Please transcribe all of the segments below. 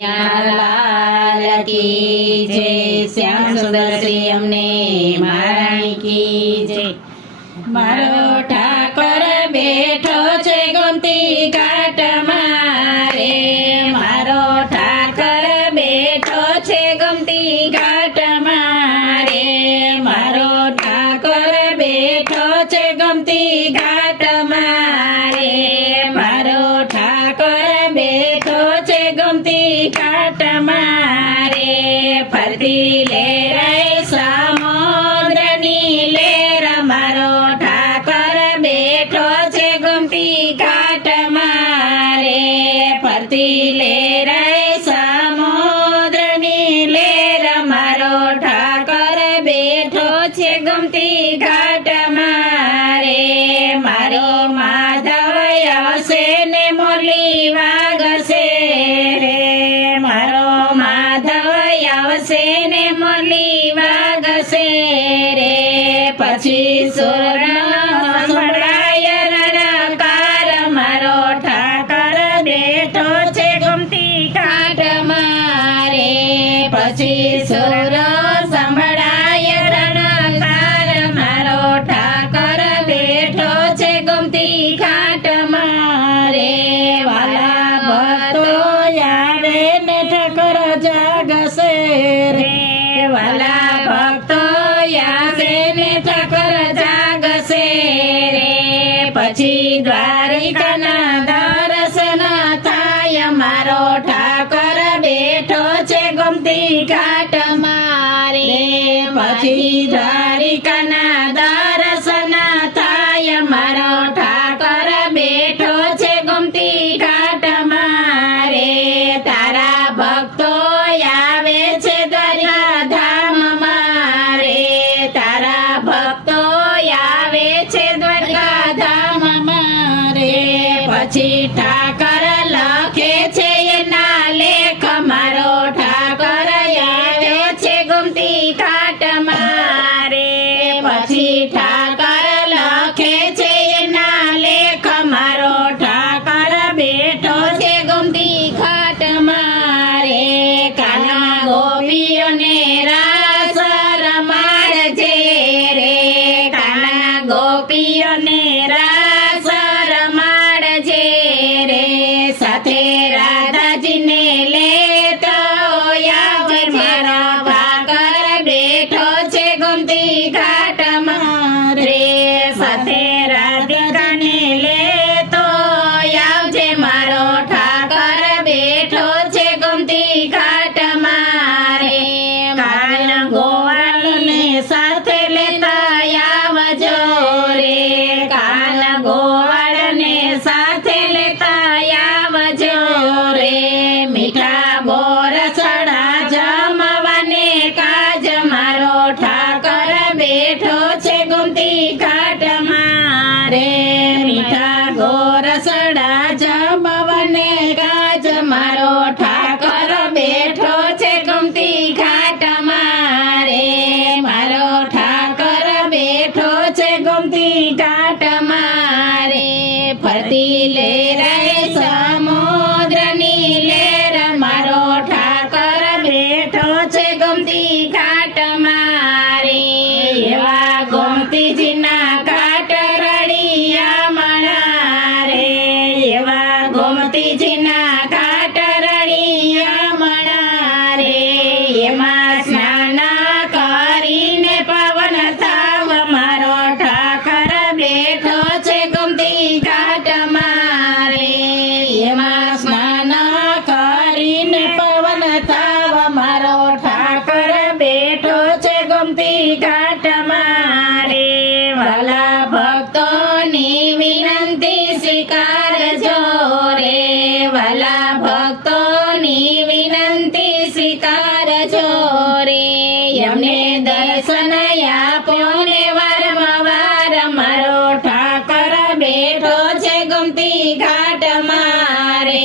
લાલ કી જય, શ્યામ સુંદર શ્રી અમને મહારાણી કી જય। મારો ઠાકોર બેઠો છે ગોમતી ઘાટમાં રે, મારો ઠાકોર બેઠો છે ગોમતી ઘાટમાં રે, મારો ઠાકોર બેઠો છે ગોમતી ઘાટમાં રે, મારો ઠાકોર બેઠો છે ગોમતી ઘાટમાં રે। ફરતી લેરાય સમુદ્રની લેર, મારો ઠાકોર બેઠો છે ગોમતી ઘાટમાં રે, ફરતી લેરાય સમુદ્રની લેર, મારો ઠાકોર બેઠો છે ગોમતી ઘાટમાં રે। મારો માધવ આવશે ને મુરલી વાગશે રે, મારો માધવ આવશે ને મુરલી વાગશે રે, પછી સુરનો સંભળાય રણકાર, મારો ઠાકોર બેઠો છે ગોમતી ઘાટમાં રે, પછી સુરો સંભળાય રણકાર, મારો ઠાકોર બેઠો છે ગોમતી ઘાટમાં રે। વાલા ભક્તો આવે ને ઠાકોર જાગશે રે, વાલા ભક્તો આવે ને ઠાકોર જાગશે રે, પછી દ્વારિકાના દર્શન થાય, મારો ઠાકોર બેઠો છે ગોમતી ઘાટમાં રે, પછી દ્વારિકાના દર્શન થાય, મારો ઠાકોર બેઠો છે ગોમતી ઘાટમાં રે। તારા ભક્તો આવે છે દ્વારિકા ધામમાં રે, તારા ભક્તો આવે છે દ્વારિકા ધામમાં રે, પછી ઠાકર લખે છે એના લેખ, મારો ઠાકર આવે છે ગોમતી ઘાટમાં રે, પછી ઠાકર લખે છે એના લેખ, મારો ઠાકર બેઠો છે ગોમતી ઘાટમાં રે। કાના ગોપીઓને રાસ રમાડજે રે, કાના ગોપીઓને રાસ રમાડજે રે, સાથે રાધાજીને લેતો આવજે, મારો ઠાકર બેઠો છે ગોમતી ઘાટમાં રે, સાથે રાધિકાને લેતો આવજે, મારો ઠાકર બેઠો છે ગોમતી ઘાટમાં રે। કાન ગોવાળને સાથે લેતા આવજો રે, કાન ગોવાળને સાથે લેતા આવજો રે, મીઠા બોરસડા જમવાને કાજ, મારો ઠાકર બેઠો છે ગોમતી ઘાટમાં રે, મીઠા ગોરસડા જમવાને કાજ, મારો ઠાકર બેઠો છે ગોમતી ઘાટમાં રે, મારો ઠાકર બેઠો છે ગોમતી ઘાટમાં રે। ફરતી લેરાય સમુદ્રની લેર, મારો ઠાકર બેઠો છે ગોમતી ઘાટમાં રે, એવા ગોમતીજીના ઘાટ રળિયા મણા રે, એવા ગોમતીજીના ઘાટ રળિયા મણા રે, એમાં સ્નાન કરીને પવન થાવ, મારો ઠાકર બેઠો છે ગોમતી ઘાટમાં રે, એમાં સ્નાન કરીને પવન થાવ, મારો ઠાકર બેઠો છે ગોમતી ઘાટમાં રે। વાલા ભક્તોની વિનંતી સ્વીકારજો રે, વાલા ભક્તોની વિનંતી સ્વીકારજો રે, એમને દર્શન આપો ને વારંવાર, મારો ઠાકર બેઠો છે ગોમતી ઘાટમાં રે,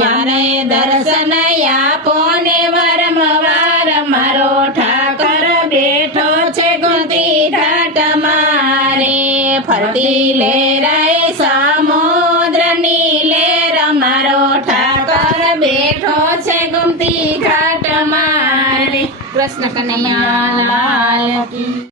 મારે દર્શન આપો ને વારંવાર, મારો ઠાકર બેઠો છે ગોમતી ઘાટમાં રે। ફરતી લેરાય સમુદ્રની લેર, મારો ઠાકર બેઠો છે ગમતી ઘાટ મારે. કૃષ્ણ કનૈયા લાલ કી